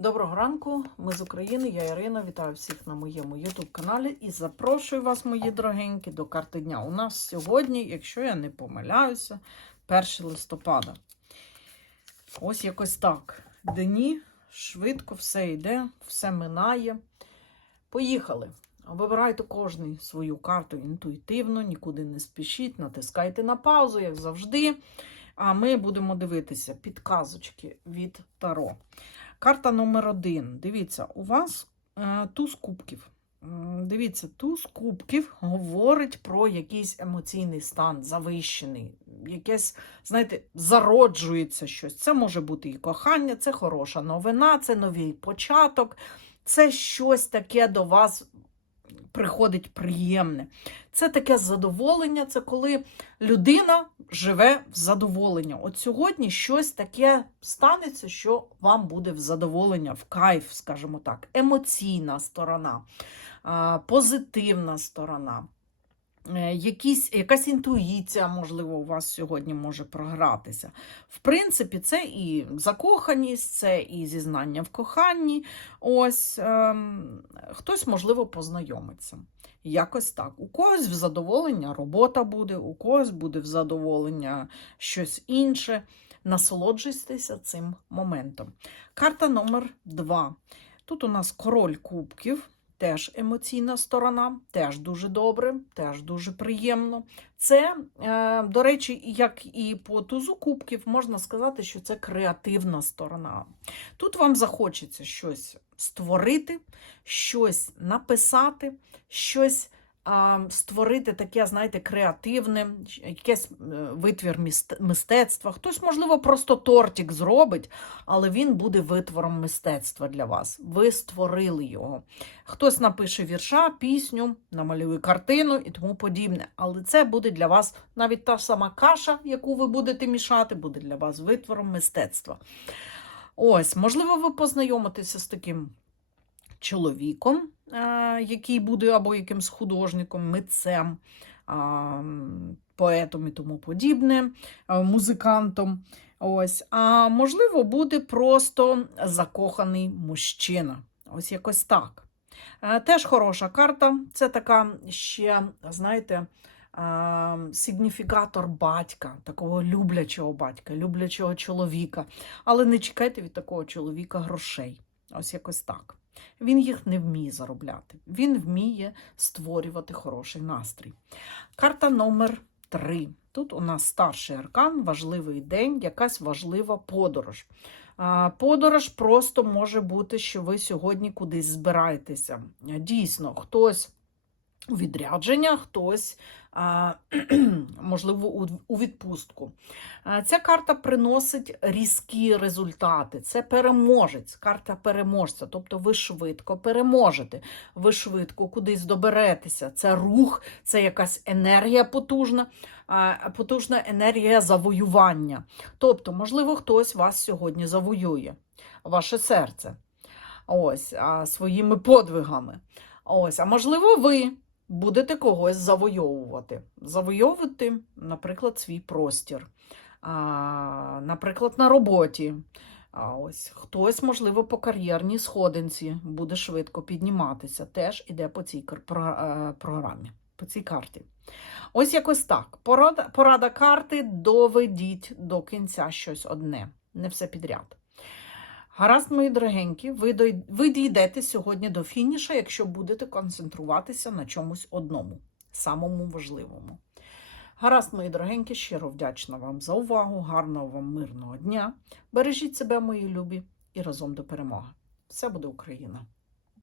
Доброго ранку, ми з України, я Ірина. Вітаю всіх на моєму YouTube каналі і запрошую вас, мої дорогенькі, до карти дня. У нас сьогодні, якщо я не помиляюся, 1 листопада. Ось якось так. Дні, швидко все йде, все минає. Поїхали. Вибирайте кожний свою карту інтуїтивно, нікуди не спішіть, натискайте на паузу, як завжди. А ми будемо дивитися підказочки від Таро. Карта номер один. Дивіться, у вас е, туз кубків. Дивіться, туз кубків говорить про якийсь емоційний стан, завищений, якесь, знаєте, зароджується щось. Це може бути і кохання, це хороша новина, це новий початок, це щось таке до вас приходить приємне. Це таке задоволення, це коли людина живе в задоволення. От сьогодні щось таке станеться, що вам буде в задоволення, в кайф, скажімо так, емоційна сторона, позитивна сторона. Е, Якісь, якась інтуїція, можливо, у вас сьогодні може програтися. В принципі, це і закоханість, це і зізнання в коханні. Ось ем, хтось, можливо, познайомиться. Якось так. У когось в задоволення робота буде, у когось буде в задоволення щось інше. Насолоджуйтеся цим моментом. Карта номер два. Тут у нас король кубків, теж емоційна сторона, теж дуже добре, теж дуже приємно. Це, е, до речі, як і по тузу кубків, можна сказати, що це креативна сторона. Тут вам захочеться щось створити, щось написати, щось створити таке, знаєте, креативне, якийсь е, витвір мистецтва. Хтось, можливо, просто тортик зробить, але він буде витвором мистецтва для вас. Ви створили його. Хтось напише вірша, пісню, намалює картину і тому подібне. Але це буде для вас навіть та сама каша, яку ви будете мішати, буде для вас витвором мистецтва. Ось, можливо, ви познайомитеся з таким чоловіком, е, який буде або якимсь художником, митцем, поетом і тому подібне, е, музикантом. Ось. А можливо, буде просто закоханий мужчина. Ось якось так. Е, Теж хороша карта. Це така ще, знаєте, сигніфікатор батька, такого люблячого батька, люблячого чоловіка. Але не чекайте від такого чоловіка грошей. Ось якось так. Він їх не вміє заробляти. Він вміє створювати хороший настрій. Карта номер 3. Тут у нас старший аркан, важливий день, якась важлива подорож. Подорож просто може бути, що ви сьогодні кудись збираєтеся. Дійсно, хтось відрядження, хтось, можливо, у, відпустку. Ця карта приносить різкі результати. Це переможець, карта переможця. Тобто ви швидко переможете, ви швидко кудись доберетеся. Це рух, це якась енергія потужна, потужна енергія завоювання. Тобто, можливо, хтось вас сьогодні завоює, ваше серце. Ось, своїми подвигами. Ось, а можливо, ви будете когось завойовувати. Завойовувати, наприклад, свій простір. А, наприклад, на роботі. А ось хтось, можливо, по кар'єрній сходинці буде швидко підніматися. Теж іде по цій е, програмі, по цій карті. Ось якось так. Порада, порада карти доведіть до кінця щось одне, не все підряд. Гаразд, мої дорогенькі, ви, дійдете сьогодні до фініша, якщо будете концентруватися на чомусь одному, самому важливому. Гаразд, мої дорогенькі, щиро вдячна вам за увагу, гарного вам мирного дня. Бережіть себе, мої любі, і разом до перемоги. Все буде Україна!